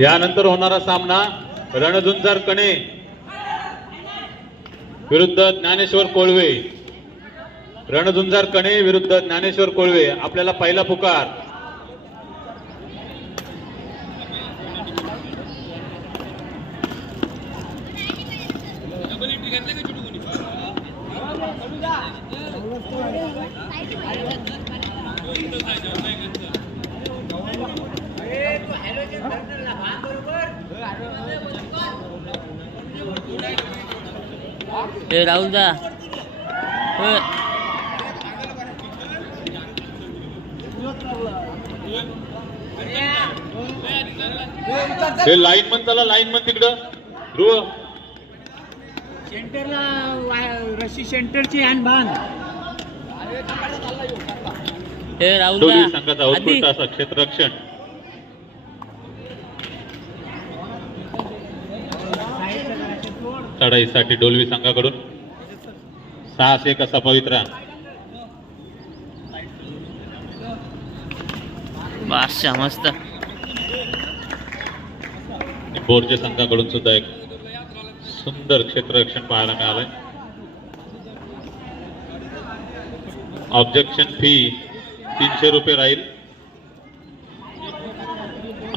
यानंतर होणारा सामना रणझुंजार कणे विरुद्ध ज्ञानेश्वर कोळवे. रणझुंजार कणे विरुद्ध ज्ञानेश्वर कोळवे. आपल्याला पहिला पुकार. राहुल दा लाईन मन चला, लाईन मन तिकडं. ध्रुव सेंटरला रशी सेंटरची हॅन्ड बांध. राहुल डोली दा संघाचा उत्कृष्ट असा क्षेत्ररक्षण. चढाईसाठी डोलवी संघाकडून 6-1 असा पवित्रा. बादशाह मस्त. बोरच्या संघाकडून सुद्धा एक सुंदर क्षेत्ररक्षण पाहायला मिळालंय. ऑब्जेक्शन फी 300 रुपये राहील.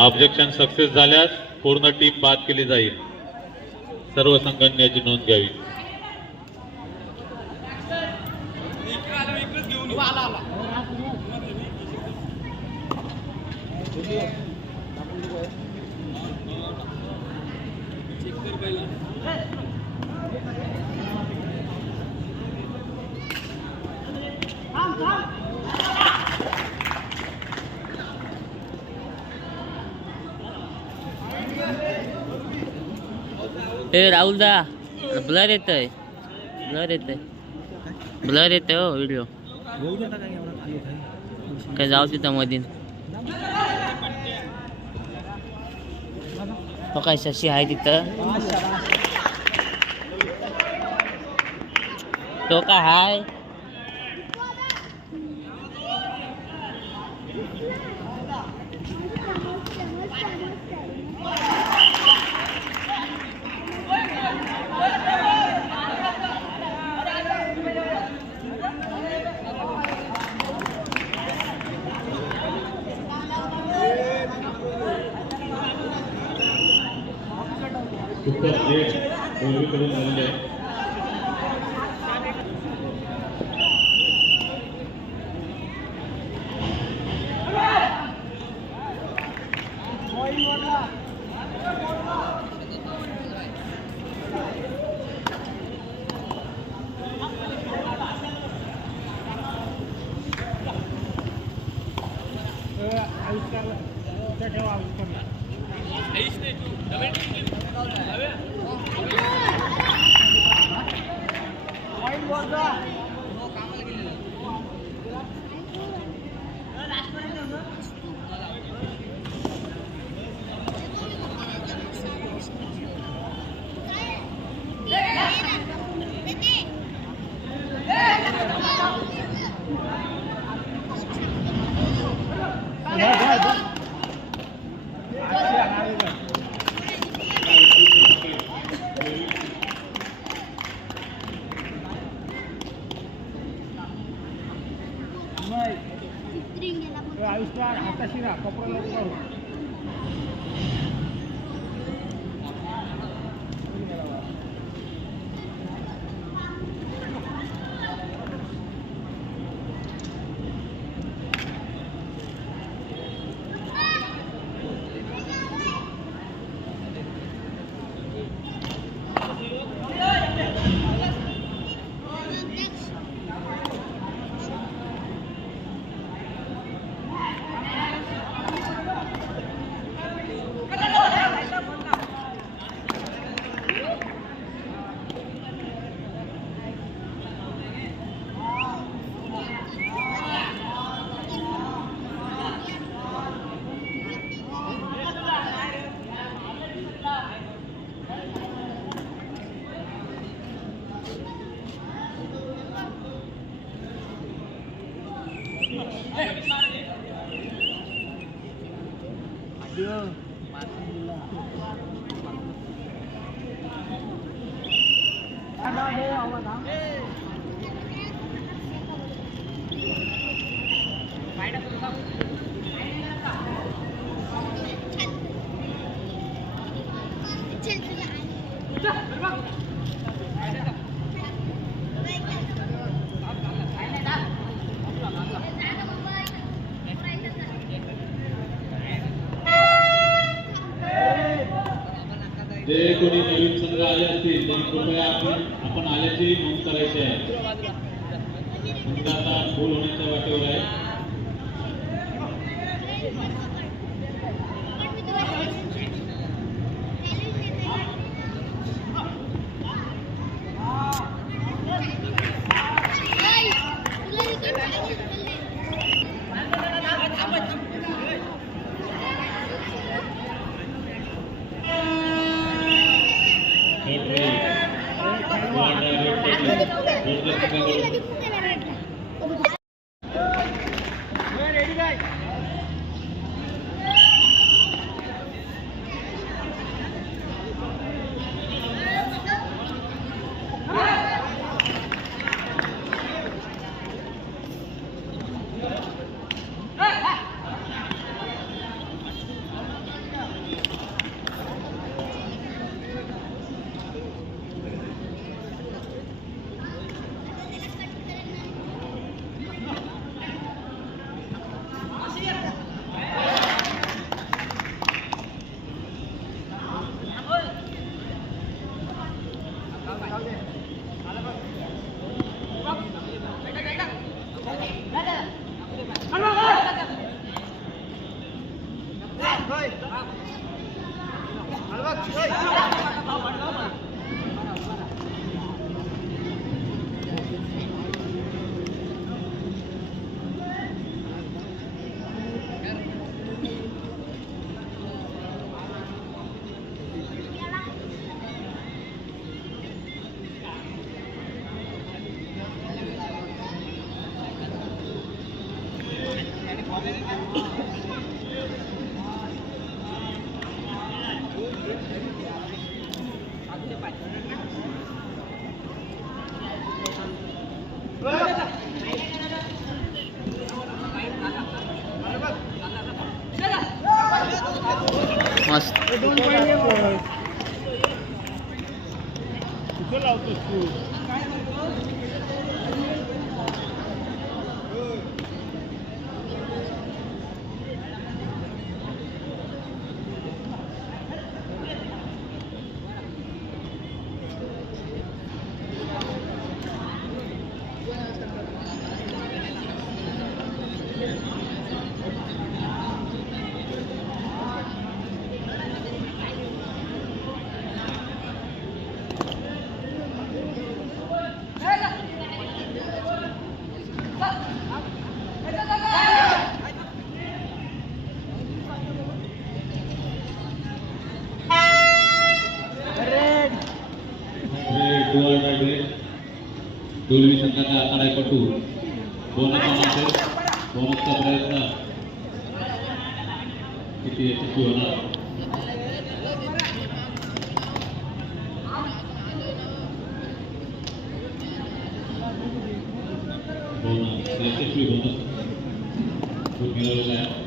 ऑब्जेक्शन सक्सेस झाल्यास पूर्ण टीम बाद केली जाईल. सर्व संघांनी याची नोंद घ्यावी. राहुल दा ब्लर येतोय, ब्लर येतोय हो व्हिडिओ. काय जाऊ तिथं मधीन. हो काय शशी आहे तिथं. तो काय हाय. उत्तर डोलवीकडून झालेले आहे. आयुष्मान हाताशिरा कपडा लवकर. Dia mati lah. जे कोणी नवीन संघ आले असतील त्यांनी कृपया आपण आल्याची नोंद करायची आहे. संघ आता फुल होण्याच्या वाटेवर आहे. मस्त कुठं लावतोस तू? डोलवी संघाचा आखाडापटू बोनसचा प्रयत्न किती यशस्वी होणार. यशस्वी बोनस मिळवलेला आहे.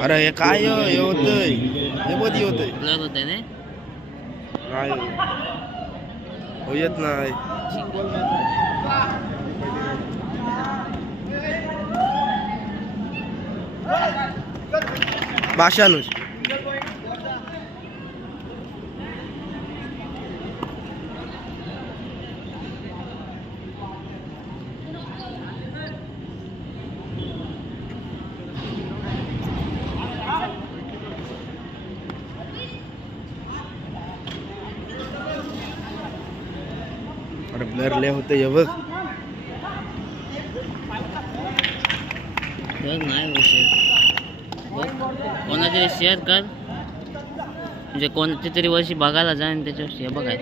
अरे हे काय हे होतंय. हे मध्ये होतंय ब्लर होत आहे ना नाही हो येत नाही भाषानुज अरे ब्लर लय होते हे बघ बघ नाही होऊ कोणातरी शेअर कर म्हणजे कोणत्या तरी वर्षी बघायला जा आणि त्याच्यावर हे बघाय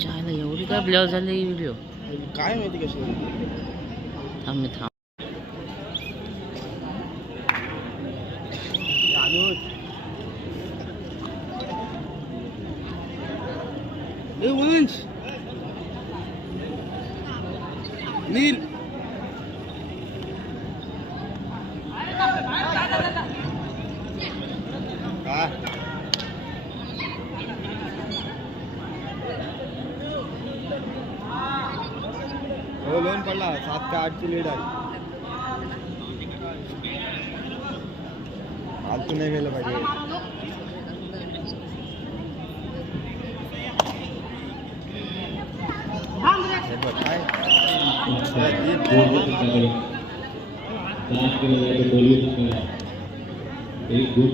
चायला एवढी काय ब्लर झाली ही व्हिडिओ काय माहिती कशी थांब मी थांब वंश नील काय हो लोन पडला 7 का 8 ची लीड आहे फालतू नाही गेलं पाहिजे एक गुड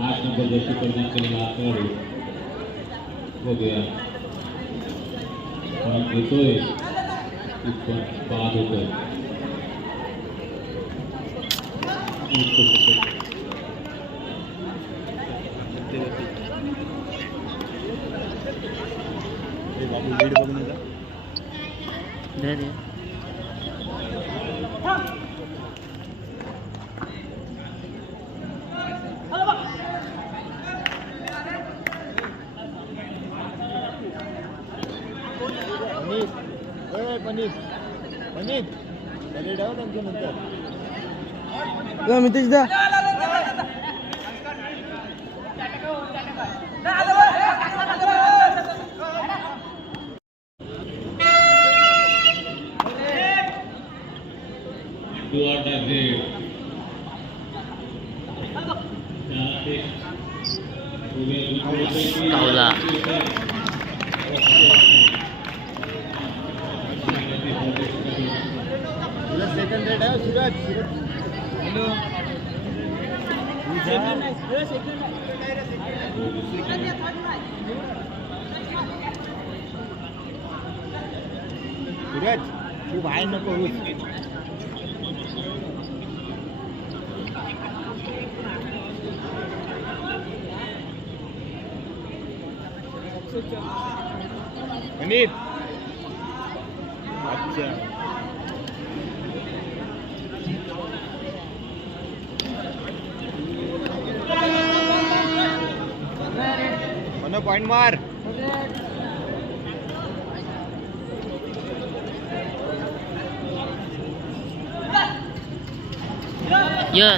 आठ नंबर जर्सी परिधान केलेला खेळाडू बघूया पॉईंट घेतोय बाद होतोय लीड बघून येतात दे दे मितेश दा कावला सेकंड रेड आहे सूरज हॅलो सूरज तू बाहेर नको अनित अच्छा मनो पॉइंट मार ये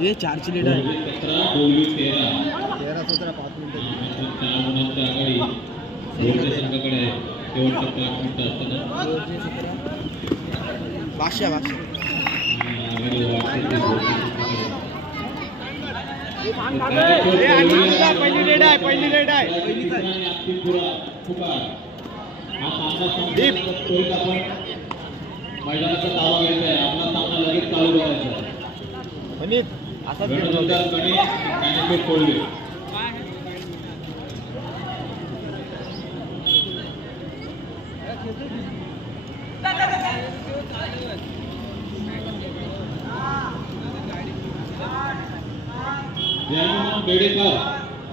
ये 4 ची लीड आहे 13 13-17 5 मिनिटं 4 गुणांच्या आघाडी संघाकडे आहे शेवटचे 5 मिनिटं असताना भाषा आघाडी वाढते ते गोष्टी पहिली रेड आहे पहिली रेड आहे हा सामना संपल्यानंतर त्वरित आपण मैदानाचा ताबा घ्यायचा आहे. आपला सामना लगेच चालू करायचा आहे. म्हणित असाच घेतला रणधुंदार गणे ज्ञानेश्वर कोल्हे.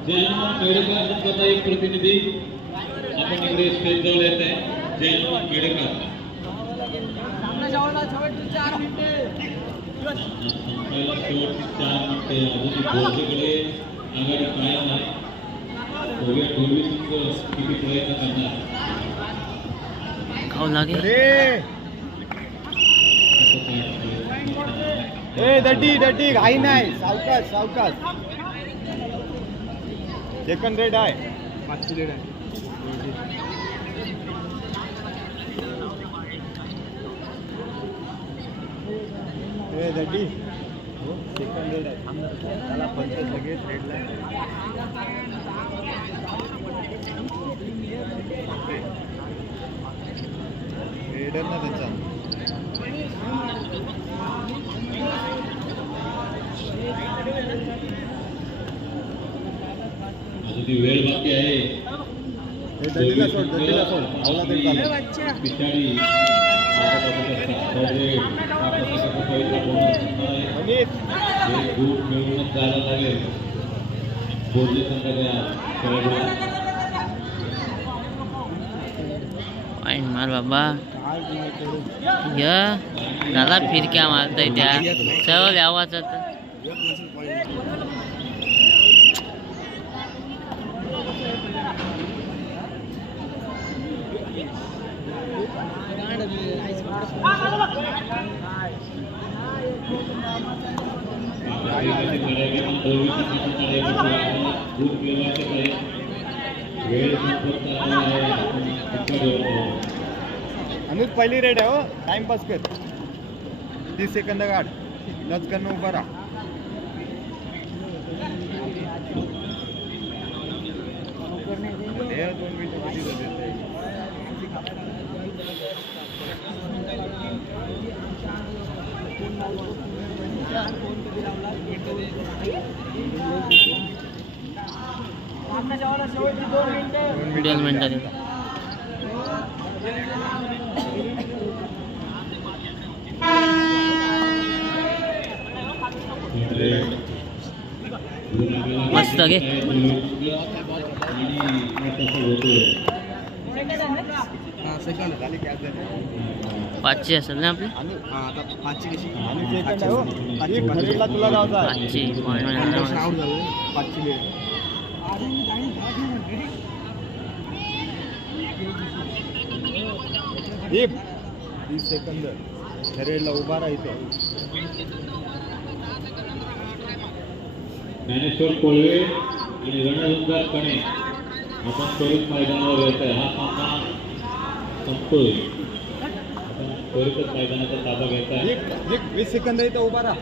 जयहनुमान बेडेकर संघाचा एक प्रतिनिधी आपण इकडे स्टेज जवळ येत आहे. जयहनुमान बेडेकर संपायला शेवटची 4 मिनिटे अजूनही भोसलेकडे आघाडी कायम आहे. बघूया पूर्वी संघ किती प्रयत्न करणार. खाऊ लागेल ए दड्डी घाई नाही सावकाश सेकंड रेड आहे 5ची रेड आहे ए दड्डी सेकंड रेड आहे त्याला पंच लगेच रेडला रेडर ना त्यांचा अजूनही वेळ बाकी आहे. दड्डीला सोड आवला तरी चालेल पिछाडी म्हणित एक ग्रुप मिळूनच जायला लागेल. भोसले संघाच्या खेळाडूंना. पॉईंट मार बाबा दादा फिरक्या मारताय त्या सरळ आवाजात अनुज पहिली रेड आहे हो टाइमपास कर 30 सेकंद काढ लच करणं उभा राहा हे 2 मिनिटं कधी झाले दोन मिनिटात मस्त घे झाली कॅच झाली 5ची असेल ना आपली आणि आता 5ची कशी आणि सेकंड आहे हो एक खरेडला तुला गावचा 5ची पॉईंट आउट झालं 5ची रेड दीप 30 सेकंद खरेडला उभा राहा इथे ज्ञानेश्वर कोल्हे आणि रणधुंदार गणे आपण त्वरित मैदानावर येत आहे. हा सामना संपतोय. आपण त्वरितच मैदानाचा ताबा घ्यायचा आहे. 20 सेकंद इथे उभा राहा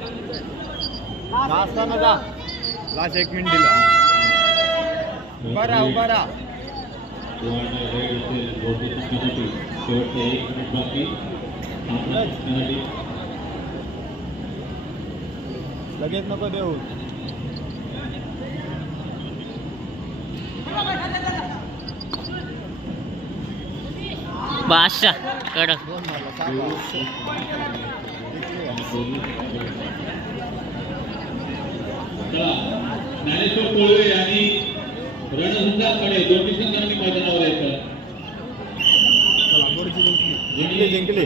असताना जा लास्ट 1 मिनिट दिला उभा राहा सुवर्ण रेड असेल भोसले संघासाठी शेवटचे 1 मिनिट बाकी सामना जिंकण्यासाठी. लगेच नको देऊ बादशाह कडक 2 मारला 7 चला ज्ञानेश्वर कोल्हे आणि रणधुंदार गणे दोन्ही संघांनी मैदानावर यायचं. जिंकले